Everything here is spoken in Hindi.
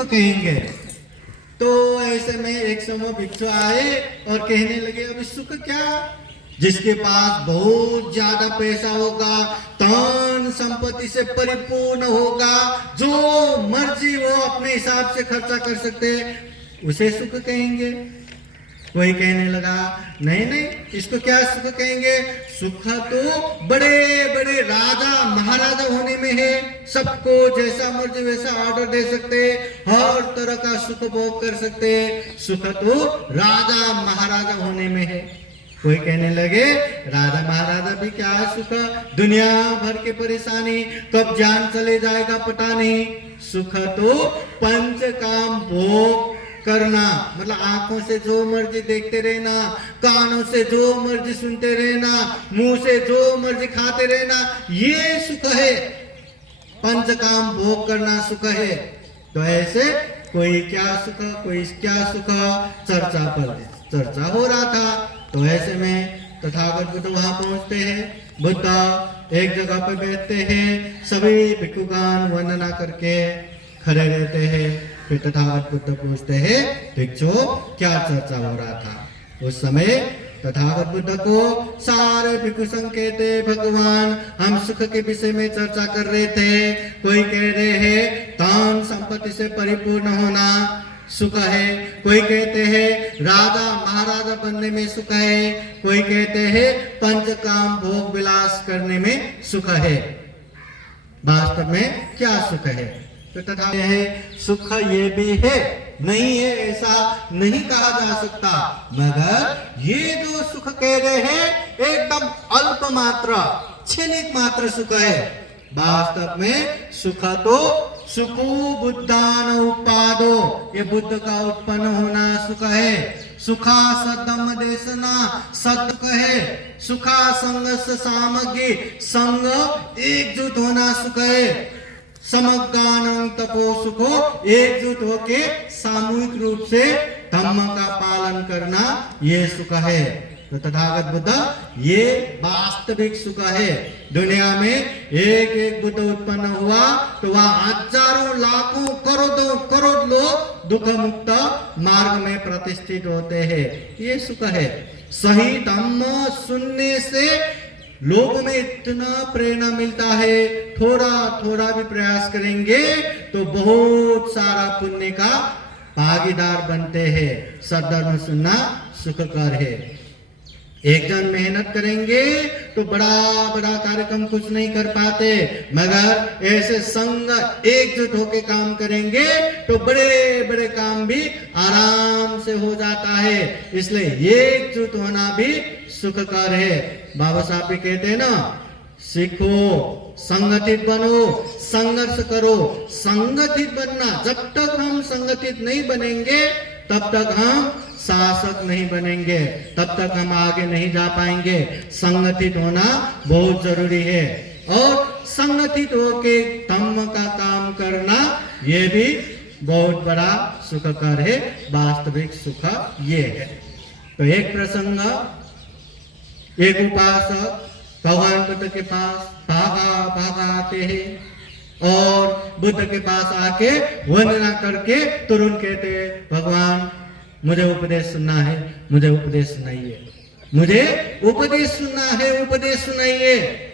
सुख कहेंगे। तो ऐसे में एक समय भिक्षु आए और कहने लगे अभी सुख क्या, जिसके पास बहुत ज्यादा पैसा होगा, धन संपत्ति से परिपूर्ण होगा, जो मर्जी वो अपने हिसाब से खर्चा कर सकते, उसे सुख कहेंगे। कोई कहने लगा नहीं नहीं, इसको क्या सुख कहेंगे, सुख तो बड़े बड़े राजा महाराजा होने में है, सबको जैसा मर्जी वैसा ऑर्डर दे सकते, हर तरह का सुख भोग कर सकते, सुख तो राजा महाराजा होने में है। कोई कहने लगे राजा महाराजा भी क्या है सुख, दुनिया भर की परेशानी, कब जान चले जाएगा पता नहीं। सुख तो पंच काम भोग करना, मतलब आंखों से जो मर्जी देखते रहना, कानों से जो मर्जी सुनते रहना, मुंह से जो मर्जी खाते रहना, ये सुख है। पंच काम भोग करना सुख है। तो ऐसे कोई क्या सुख कोई क्या सुख, चर्चा पर चर्चा हो रहा था। तो ऐसे में तथागत बुद्ध वहां पहुंचते हैं। बुद्ध एक जगह पर बैठते हैं, सभी भिक्षुगण वंदना करके खड़े रहते हैं। फिर तथागत बुद्ध पूछते हैं भिक्षु क्या चर्चा हो रहा था। उस समय तथागत बुद्ध को सारे भिक्षु संघ कहते भगवान हम सुख के विषय में चर्चा कर रहे थे। कोई कह रहे हैं धन संपत्ति से परिपूर्ण होना सुख है, कोई कहते हैं राजा महाराजा बनने में सुख है, कोई कहते हैं पंच काम भोग विलास करने में सुख है। वास्तव में क्या सुख है? तो तथा है सुख ये भी है, नहीं है ऐसा नहीं कहा जा सकता, मगर ये जो सुख कह रहे हैं एकदम अल्प मात्र क्षणिक मात्र सुख है। वास्तव में सुख तो सुखो बुद्धान उपादो, ये बुद्ध का उत्पन्न होना सुख है। सुखा सदम देशना सद है, सुखा संघर्ष सामग्री संग एकजुट होना सुख है। समगान तपो सुखो, एकजुट होके सामूहिक रूप से धम्म का पालन करना ये सुख है। तो तथागत बुद्ध ये वास्तविक सुख है। दुनिया में एक एक बुद्ध उत्पन्न हुआ तो वह हजारों लाखों करोड़ों करोड़ लोग दुख मुक्त मार्ग में प्रतिष्ठित होते हैं, ये सुख है। सही धम्म सुनने से लोगों में इतना प्रेरणा मिलता है, थोड़ा थोड़ा भी प्रयास करेंगे तो बहुत सारा पुण्य का भागीदार बनते हैं। सद्धर्म सुनना सुखकर है। एक जन मेहनत करेंगे तो बड़ा बड़ा कार्यक्रम कुछ नहीं कर पाते, मगर ऐसे संग एकजुट होकर काम करेंगे तो बड़े बड़े काम भी आराम से हो जाता है। इसलिए एकजुट होना भी सुखकर है। बाबा साहब भी कहते हैं ना, सीखो संगठित बनो, संघर्ष करो। संगठित बनना, जब तक हम संगठित नहीं बनेंगे तब तक हम शासक नहीं बनेंगे, तब तक हम आगे नहीं जा पाएंगे। संगठित होना बहुत जरूरी है और संगठित होके धम्म का काम करना ये भी बहुत बड़ा सुखकर है। वास्तविक सुख ये है। तो एक प्रसंग, एक उपासक भगवान बुद्ध के पास भागा भागा आते हैं और बुद्ध के पास आके वंदना करके तुरंत कहते भगवान मुझे उपदेश सुनना है, मुझे उपदेश सुनाइए, मुझे उपदेश सुनना है, उपदेश सुनाइए।